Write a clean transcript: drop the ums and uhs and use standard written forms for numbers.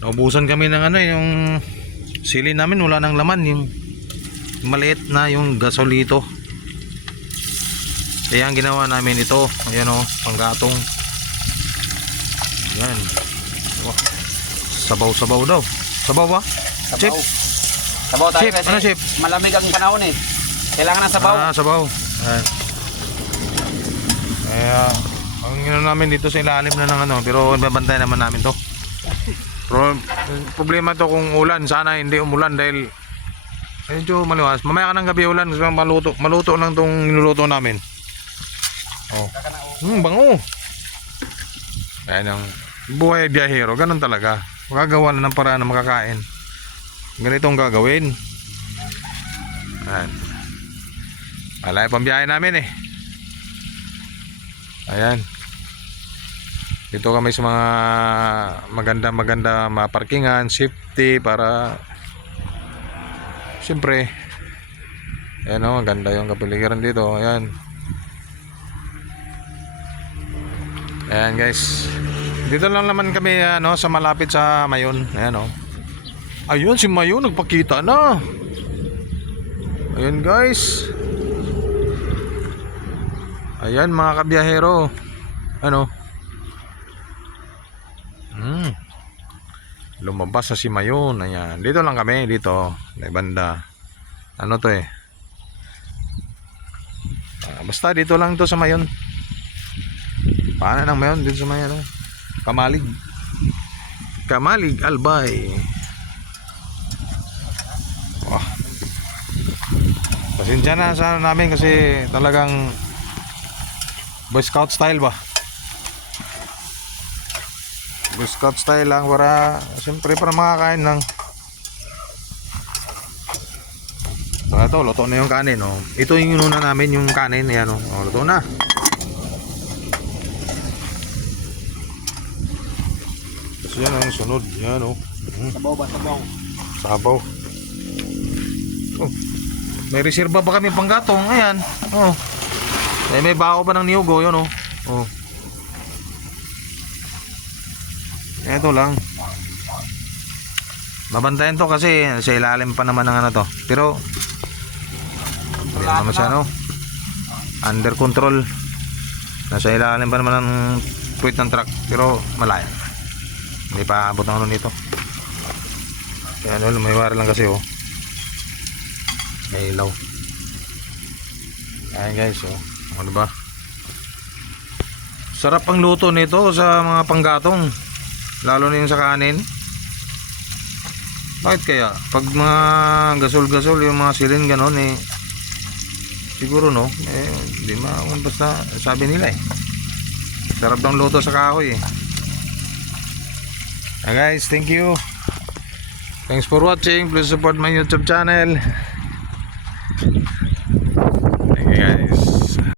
Naubusan kami ng ano, yung sili namin wala nang laman, yung maliit na yung gasolito. Kaya ang ginawa namin ito, ayan o, panggatong. Ayan. Sabaw-sabaw daw. Sabaw ba? Sabaw. Chip? Sabaw tayo Chip, kasi ano chip? malamig ang panahon eh. Kailangan ng sabaw. Sabaw. Ayan. Kaya ang ginawa namin dito sa ilalim na ng ano, pero babantay naman namin to. Pero problema to kung ulan, sana hindi umulan dahil medyo maliwas. Mamaya ka ng gabi ulan, kasi maluto lang tong niluluto namin. Oh. Bango. Ayan ang buhay biyahero, ganun talaga. Magagawa na ng paraan na makakain. Ganito ang gagawin. Ayan. Malay pang biyahe namin eh. Ayan. Dito kami sa mga maganda maparkingan, safety para siyempre ayan o, maganda yung kapaligiran dito. Ayan. Ayan guys. Dito lang naman kami ano, sa malapit sa Mayon. Ayan o. Ayun si Mayon nagpakita na. Ayan guys. Ayan mga kabiyahero. Ano? Lumabas na si Mayon. Ayan. Dito lang kami. Dito. May banda. Ano to eh. Basta dito lang to sa Mayon. Paano ng Mayon? Dito sa Mayon. Kamalig. Kamalig Albay. Wah. Pasensya na sa namin kasi talagang Boy Scout style ba? Boy Scout style lang para siyempre para makakain lang. So ito, luto na yung kanin oh. Ito yung inuna namin yung kanin, ayan oh. Oh, luto na. Kasi yan ang sunod, yan oh. Sabaw ba? Sabaw. Sabaw. Oh. May reserba pa kami panggatong, ayan. Oh. May bao pa ng niyugo, yun oh. Oh. Ito lang. Mabantayan to kasi sa ilalim pa naman ng ano to. Pero hindi naman siya no. Under control. Nasa ilalim pa naman ng puwit ng truck. Pero malayo. Hindi pa abot ng ano nito. Kaya ano, lumaywari lang kasi oh. May ilaw. Ayan guys oh. Ano ba? Sarap ang luto nito sa mga panggatong. Lalo na yung sa kanin. Bakit kaya? Pag mga gasol-gasol yung mga silin ganon eh. Siguro no. Di basta sabi nila eh. Sarap ng luto sa kahoy eh. Guys, thank you. Thanks for watching. Please support my YouTube channel.